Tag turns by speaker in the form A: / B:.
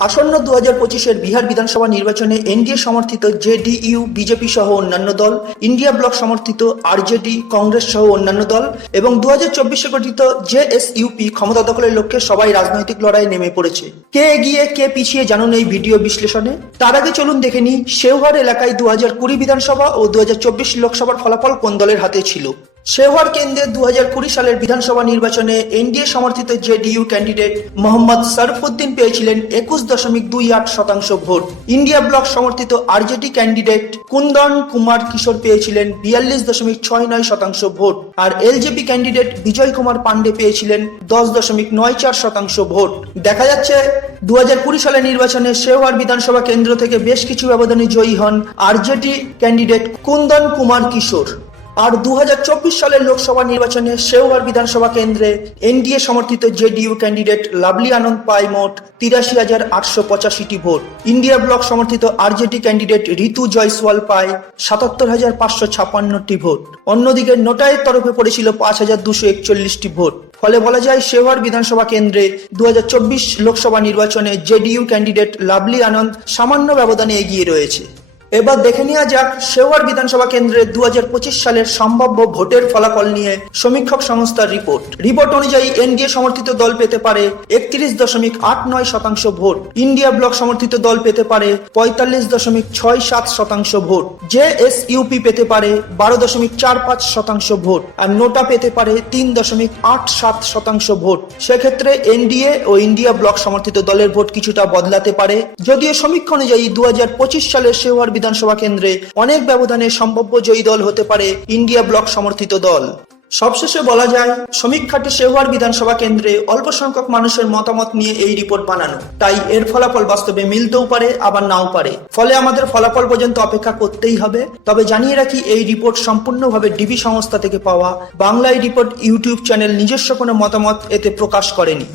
A: আসন্ন দু হাজার পঁচিশের বিহার বিধানসভা নির্বাচনে এনডিএ সমর্থিত জেডিইউ, বিজেপি সহ অন্যান্য দল, ইন্ডিয়া ব্লক সমর্থিত আরজেডি, কংগ্রেস সহ অন্যান্য দল এবং দু হাজার চব্বিশে গঠিত জেএসইউপি ক্ষমতা দখলের লক্ষ্যে সবাই রাজনৈতিক লড়াই নেমে পড়েছে। কে এগিয়ে, কে পিছিয়ে জানুন এই ভিডিও বিশ্লেষণে। তার আগে চলুন দেখে নিই শেওহার এলাকায় দু হাজার কুড়ি বিধানসভা ও দু হাজার চব্বিশ লোকসভার ফলাফল কোন দলের হাতে ছিল? শেওহার কেন্দ্রে দু হাজার কুড়ি সালের বিধানসভা নির্বাচনে এনডিএ সমর্থিত জেডিইউ ক্যান্ডিডেট মোহাম্মদ সরফুদ্দিন পেয়েছিলেন একুশ দশমিক দুই আট শতাংশ ভোট। ইন্ডিয়া ব্লক সমর্থিত আরজেডি ক্যান্ডিডেট কুন্দন কুমার কিশোর পেয়েছিলেন বিয়াল্লিশ দশমিক ছয় নয় শতাংশ ভোট আর এলজেপি ক্যান্ডিডেট বিজয় কুমার পান্ডে পেয়েছিলেন দশ দশমিক নয় চার শতাংশ ভোট। দেখা যাচ্ছে দু হাজার কুড়ি সালের নির্বাচনে শেওয়ার বিধানসভা কেন্দ্র থেকে বেশ কিছু ব্যবধানে জয়ী হন আরজেডি ক্যান্ডিডেট কুন্দন কুমার কিশোর। আর দু হাজার চব্বিশ সালের লোকসভা নির্বাচনে শেওহার বিধানসভা কেন্দ্রে এনডিএ সমর্থিত জেডিইউ ক্যান্ডিডেট লাভলি আনন্দ পায় মোট তিরাশি হাজার আটশো পঁচাশিটি ভোট। ইন্ডিয়া ব্লক সমর্থিত আরজেডি ক্যান্ডিডেট ঋতু জয়সওয়াল পায় সাতাত্তর হাজার পাঁচশো ছাপান্নটি ভোট। অন্যদিকে নোটায়ের তরফে পড়েছিল পাঁচ হাজার দুশো একচল্লিশটি ভোট। ফলে বলা যায় শেওয়ার বিধানসভা কেন্দ্রে দু হাজার চব্বিশ লোকসভা নির্বাচনে জেডিইউ ক্যান্ডিডেট লাভলি আনন্দ সামান্য ব্যবধানে এগিয়ে রয়েছে। এবার দেখে নেওয়া যাক শেওয়ার বিধানসভা কেন্দ্রে দু সালের সম্ভাব্য ভোটের ফলাফল নিয়ে সমীক্ষক সংস্থার রিপোর্ট। রিপোর্ট অনুযায়ী এনডিএ সমর্থিত দল পেতে পারে একত্রিশ দশমিক আট নয় শতাংশ ভোট। ইন্ডিয়া ব্লক সমর্থিত দল পেতে পারে পঁয়তাল্লিশ দশমিক ছয় সাত শতাংশ ভোট। জে এস ইউপি পেতে পারে বারো দশমিক চার পাঁচ শতাংশ ভোট আর নোটা পেতে পারে তিন দশমিক আট সাত শতাংশ ভোট। সেক্ষেত্রে এনডিএ ও ইন্ডিয়া ব্লক সমর্থিত দলের ভোট কিছুটা বদলাতে পারে। যদিও সমীক্ষা অনুযায়ী দুহাজার পঁচিশ সালের শেওয়ার বিধানসভা কেন্দ্রে অনেক ব্যবধানে সম্ভাব্য জয়ী দল হতে পারে ইন্ডিয়া ব্লক সমর্থিত দল। সবশেষে বলা যায়, সমীক্ষাটি শেওয়ার বিধানসভা কেন্দ্রে অল্প সংখ্যক মানুষের মতামত নিয়ে এই রিপোর্ট বানানো। তাই এর ফলাফল বাস্তবে মিলতেও পারে, আবার নাও পারে। ফলে আমাদের ফলাফল পর্যন্ত অপেক্ষা করতেই হবে। তবে জানিয়ে রাখি, এই রিপোর্ট সম্পূর্ণভাবে ডিবি সংস্থা থেকে পাওয়া। বাংলায় রিপোর্ট ইউটিউব চ্যানেল নিজস্ব কোনো মতামত এতে প্রকাশ করেনি।